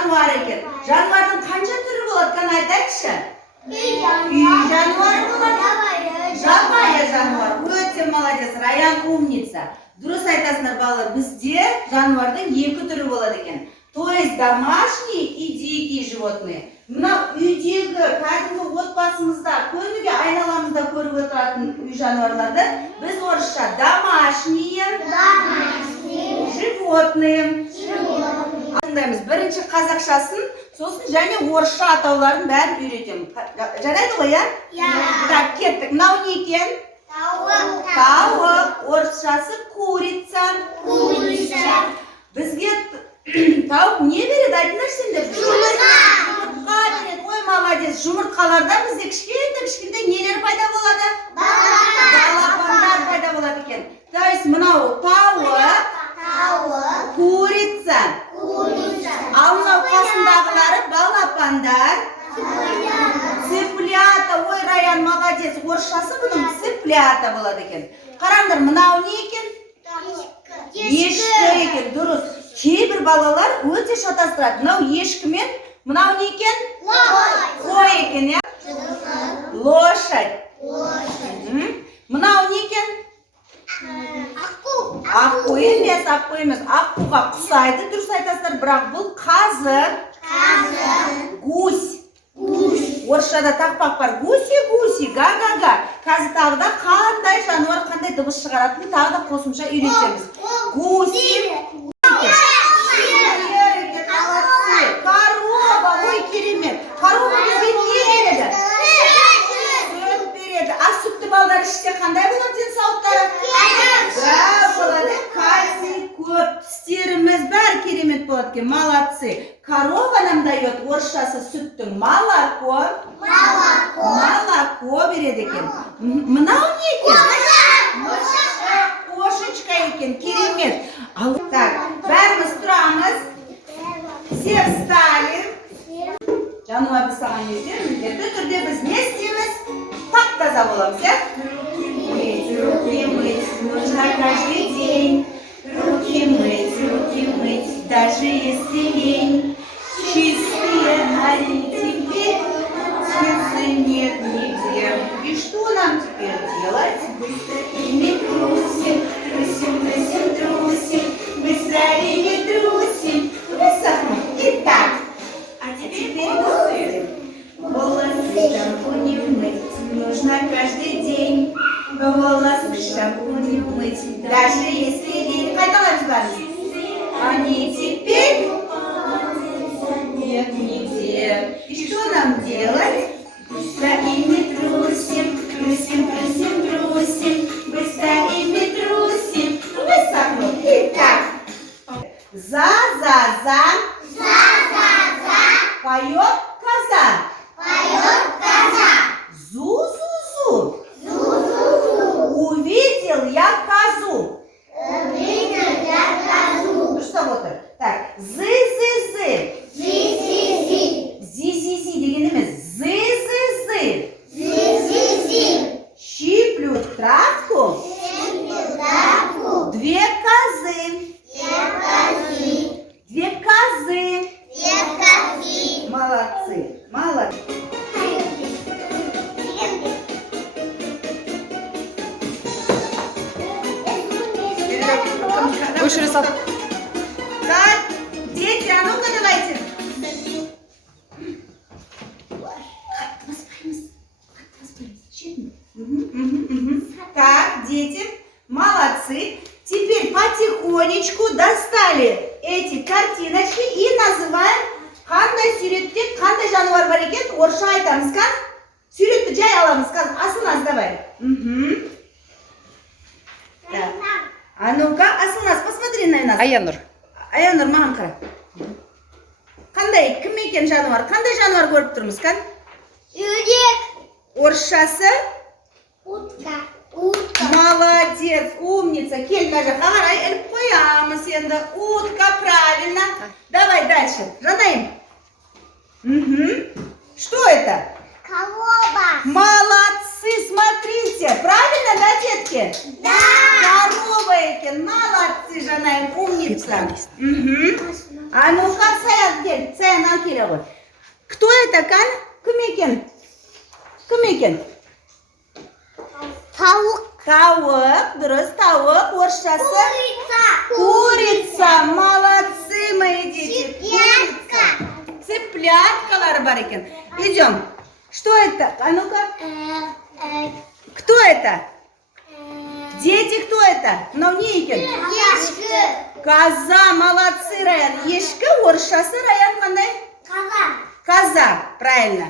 жануар екен. Жануардың қанша түрі болады, қана айтайықшы? Үй жануары болады. Жабайы жануар. Өте молодец, Раян умница. Дұрыс айтасыңдар балалар, бізде жануардың 2 түрі болады екен. То есть домашние и дикие животные. Мына үйдегі кәдімгі отбасымызда, көніге айналамызда көріп отыратын үй жануарларды біз орысша домашние животные. Тыңдаймыз. Бірінші қазақшасын, сосын және орысша атауларын бәрін үйретемін. Жарайды ғой, я? Так, кеттік. Мынау не екен? Тауық. Орысшасы курица. Бізге тауық не береді? Айтыңдар сендер? Жұмыртқа береді. Ой, молодец. Жұмыртқаларда бізде кішкентай нелер пайда болады? Балапандар пайда болады екен. То есть мынау тауық, курица. Ал мынау қасындағылары балапандар. Цыплята. Ой, Раян, молодец. Орысшасы бұның цыплята болады екен. Қараңдар, мынау не екен? Ешкі екен. Дұрыс. Кейбір балалар өте шатастырады. Мынау ешкімен, мынау не екен? Қой екен, я? Лошадь. Мынау не екен? Аққу емес, аққуға құсайды, дұрыс айтасыздар, бірақ бұл қазы. Гусь. Орысшада тақпақ бар. Гуси, га-га-га. Қазір тағы да қандай жануар, қандай дыбыс шығаратын тағы да қосымша үйретеміз. Гуси. Корова, ой, керемет. Корова бізге не береді? Сүт береді. А сүтті балдар ішсе қандай болады денсаулықтары? Да, болады. Кальций көп. Тістеріміз бәрі керемет болады екен. Молодцы. Корова нам дает, орысшасы сүттің молоко. Молоко береді екен. Мынау не екен? Кошечка екен. Керемет. Так, бәріміз тұрамыз. Все встали. Жануарды саған ертең міндетті түрде біз не істейміз? Тап-таза боламыз, я? Руки мыть нужно каждый день. Руки мыть, даже если лень. Чистые они теперь, чистые нет нигде. И что нам теперь делать? Быстро ими трусим, быстро ими трусим. Высохнуть. Итак, а теперь волосы шампунем мыть нужно каждый день. Волосы шампунем мыть, даже если лень. Қайталаймыз бәріміз. Они теперь нет нигде. И что нам делать? Быстро ими трусим, быстро ими трусим. Высохнуть. Итак. За-за-за. Поет коза. Зу-зу-зу. Увидел я козу. Ну что вот это? Так, зы-зы-зы. Зи-зи-зи деген емес. Зы-зы-зы. Щиплют травку. Две козы. Молодцы. Выше рисовать. Так, дети, а ну-ка давайте. Так, дети, молодцы. Теперь потихонечку достали эти картиночки и называем, қандай суретте қандай жануар бар екен, орысша айтамыз, қан? Суретті жай аламыз, қан? Асылназ, давай. А ну-ка, Асылназ, посмотри на нас. Аянур, маған қара. Қандай, кім екен жануар? Қандай жануар көріп тұрмыз, қан? Орысшасы? Утка. Молодец, умница. Кел, мына жаққа қарай іліп қоямыз енді. Утка, правильно. Давай дальше. Жанайым. Что это? Корова. Молодцы, смотрите. Правильно, да, детки? Да. Корова екен. Молодцы, Жанайым, умница. А ну-ка, Саян ал келе ғой. Кто это, Кан? Кім екен? Кім екен? Тауық. Тауық, дұрыс, тауық, орысшасы? Курица, молодцы, мои дети. Цыплятка. Цыпляткалар бар екен. Идем. Что это? А ну-ка. Кто это? Дети, кто это? Мынау не екен? Ешкі. Коза, молодцы, Раян. Ешкі, орысшасы, Раян, қандай? Қаза. Коза, правильно.